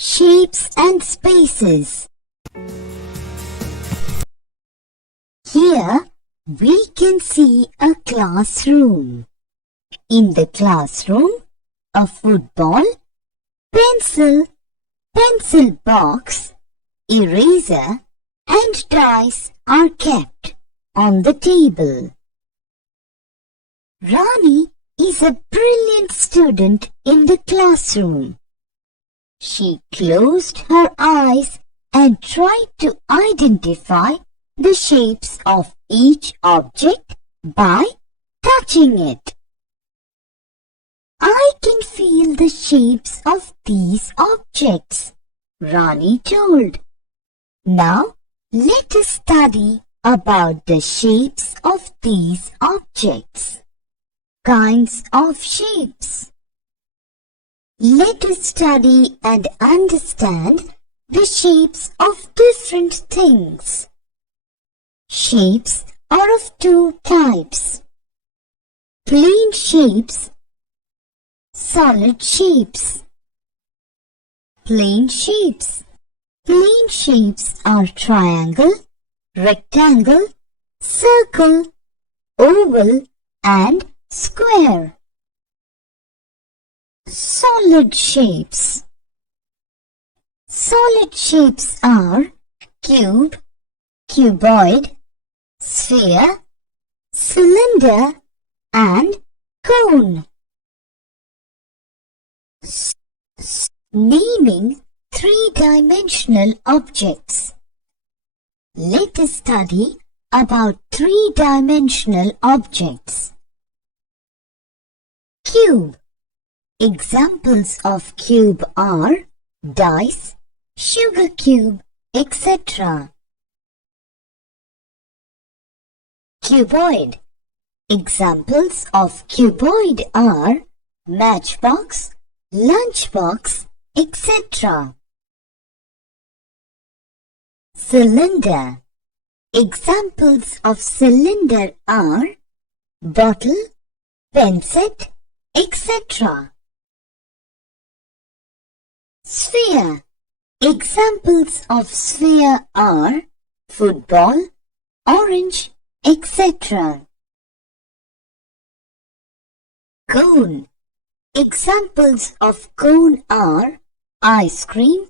Shapes and spaces. Here we can see a classroom. In the classroom, a football, pencil box, eraser and dice are kept on the table. Rani is a brilliant student in the classroom. She closed her eyes and tried to identify the shapes of each object by touching it. I can feel the shapes of these objects, Rani told. Now let us study about the shapes of these objects. Kinds of shapes. Let us study and understand the shapes of different things. Shapes are of two types: plain shapes, solid shapes. Plain shapes. Plain shapes are triangle, rectangle, circle, oval and square. Solid shapes. Solid shapes are cube, cuboid, sphere, cylinder and cone. Naming three-dimensional objects. Let us study about three-dimensional objects. Cube. Examples of cube are dice, sugar cube, etc. Cuboid. Examples of cuboid are matchbox, lunchbox, etc. Cylinder. Examples of cylinder are bottle, pen set, etc. Sphere. Examples of sphere are football, orange, etc. Cone. Examples of cone are ice cream,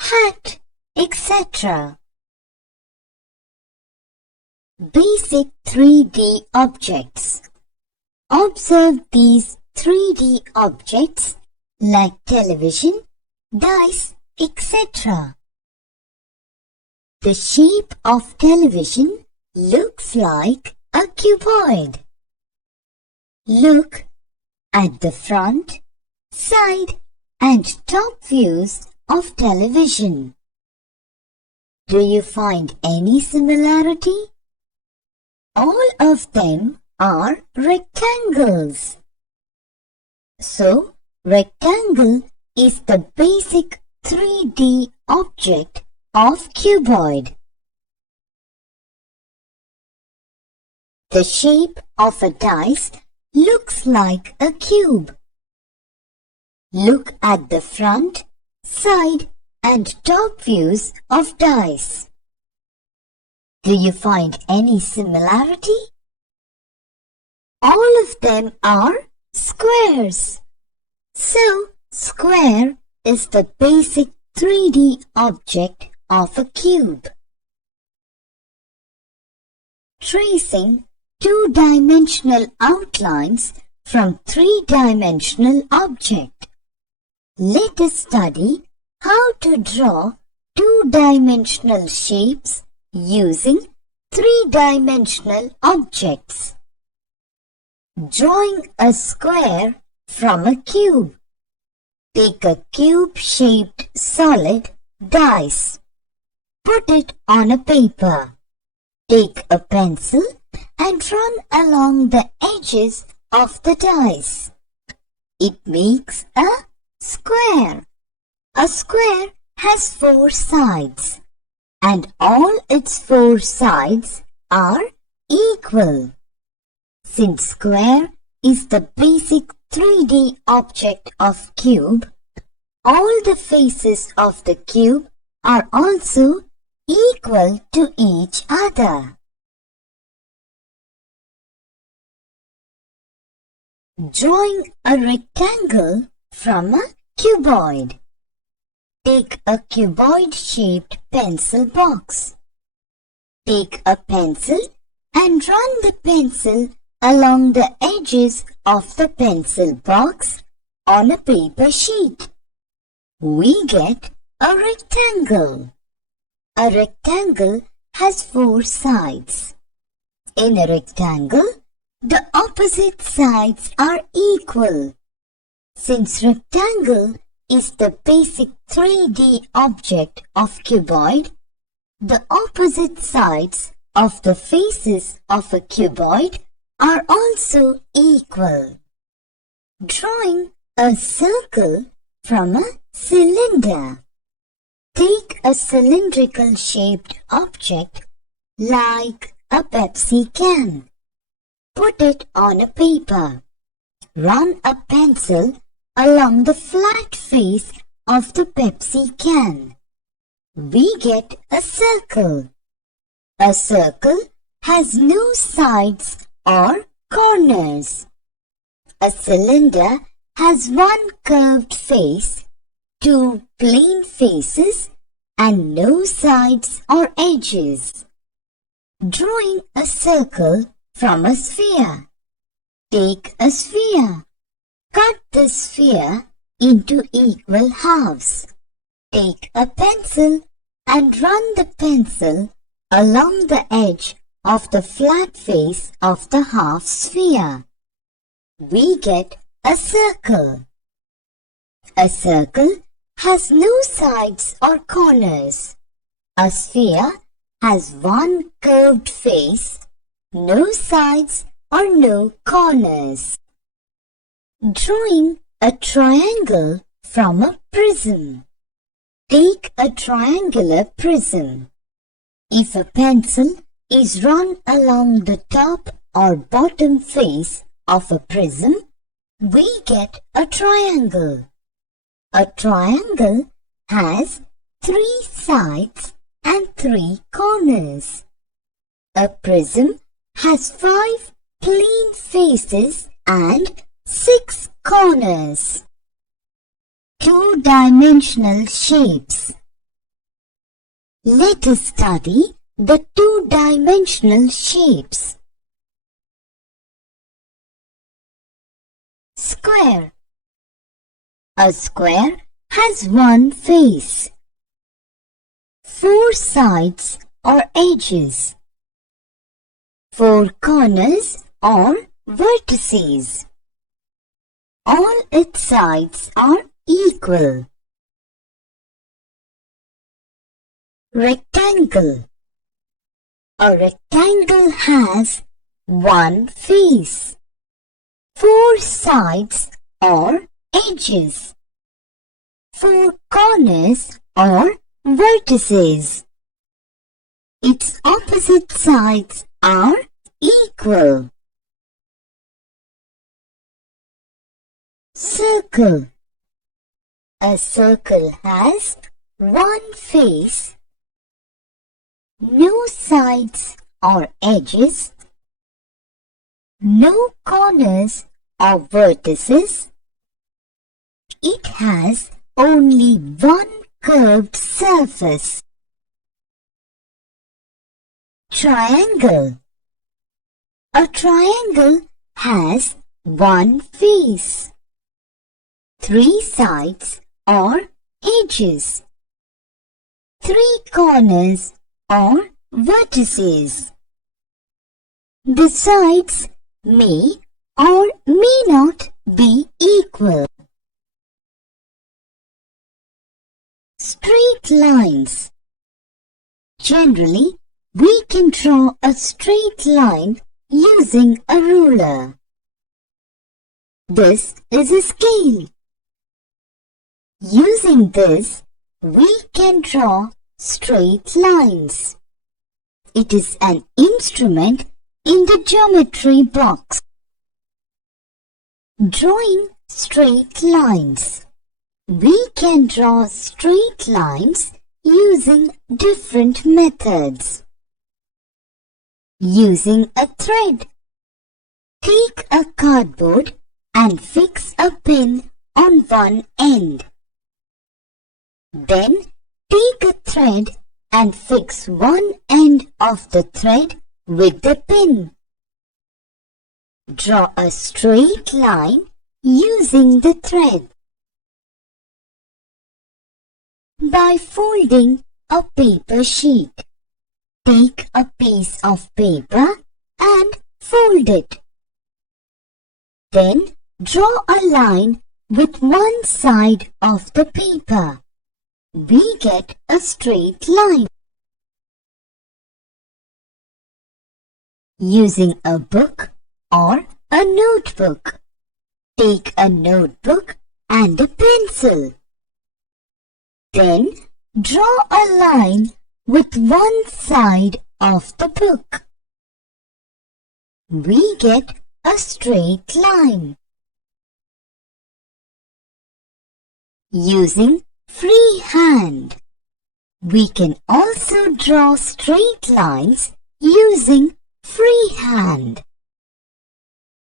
hat, etc. Basic 3D objects. Observe these 3D objects like television, dice, etc. The shape of television looks like a cuboid. Look at the front, side and top views of television. Do you find any similarity? All of them are rectangles. So, rectangle is the basic 3D object of cuboid. The shape of a dice looks like a cube. Look at the front, side and top views of dice. Do you find any similarity? All of them are squares. So, square is the basic 3D object of a cube. Tracing two-dimensional outlines from three-dimensional object. Let us study how to draw two-dimensional shapes using three-dimensional objects. Drawing a square from a cube. Take a cube-shaped solid dice. Put it on a paper. Take a pencil and run along the edges of the dice. It makes a square. A square has 4 sides, and all its 4 sides are equal. Since square is the basic 3D object of cube, all the faces of the cube are also equal to each other. Drawing a rectangle from a cuboid. Take a cuboid-shaped pencil box. Take a pencil and run the pencil along the edges of the pencil box on a paper sheet. We get a rectangle. A rectangle has 4 sides. In a rectangle, the opposite sides are equal. Since rectangle is the basic 3D object of cuboid, the opposite sides of the faces of a cuboid are also equal. Drawing a circle from a cylinder. Take a cylindrical shaped object like a Pepsi can. Put it on a paper. Run a pencil along the flat face of the Pepsi can. We get a circle. A circle has no sides or corners. A cylinder has one curved face, 2 plain faces, and no sides or edges. Drawing a circle from a sphere. Take a sphere. Cut the sphere into equal halves. Take a pencil and run the pencil along the edge of the flat face of the half sphere. We get a circle. A circle has no sides or corners. A sphere has one curved face, no sides or no corners. Drawing a triangle from a prism. Take a triangular prism. If a pencil is run along the top or bottom face of a prism, we get a triangle. A triangle has 3 sides and 3 corners. A prism has 5 plain faces and 6 corners. 2-dimensional shapes. Let us study the 2-dimensional shapes. Square. A square has one face, 4 sides or edges, 4 corners or vertices. All its sides are equal. Rectangle. A rectangle has one face, 4 sides or edges, 4 corners or vertices. Its opposite sides are equal. Circle. A circle has one face, no sides or edges, no corners or vertices. It has only one curved surface. Triangle. A triangle has one face, 3 sides or edges, 3 corners or vertices. The sides may or may not be equal. Straight lines. Generally, we can draw a straight line using a ruler. This is a scale. Using this, we can draw straight lines. It is an instrument in the geometry box. Drawing straight lines. We can draw straight lines using different methods. Using a thread. Take a cardboard and fix a pin on one end. Then take a thread and fix one end of the thread with the pin. Draw a straight line using the thread. By folding a paper sheet, take a piece of paper and fold it. Then draw a line with one side of the paper. We get a straight line. Using a book or a notebook. Take a notebook and a pencil. Then draw a line with one side of the book. We get a straight line. Using freehand. We can also draw straight lines using freehand.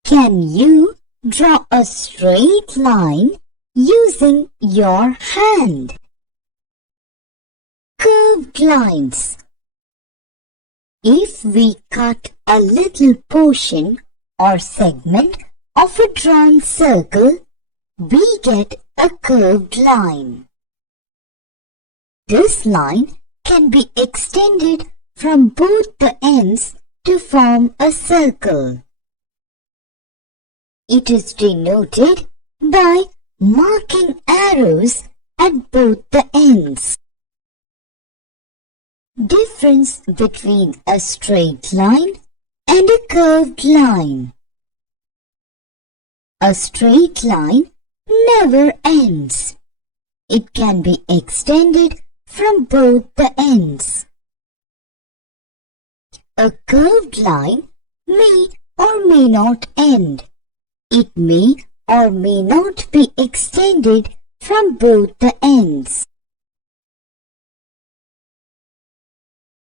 Can you draw a straight line using your hand? Curved lines. If we cut a little portion or segment of a drawn circle, we get a curved line. This line can be extended from both the ends to form a circle. It is denoted by marking arrows at both the ends. Difference between a straight line and a curved line. A straight line never ends. It can be extended from both the ends. A curved line may or may not end. It may or may not be extended from both the ends.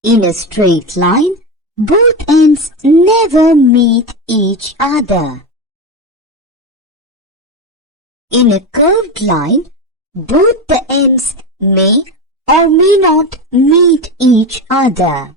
In a straight line, both ends never meet each other. In a curved line, both the ends may or may not meet each other.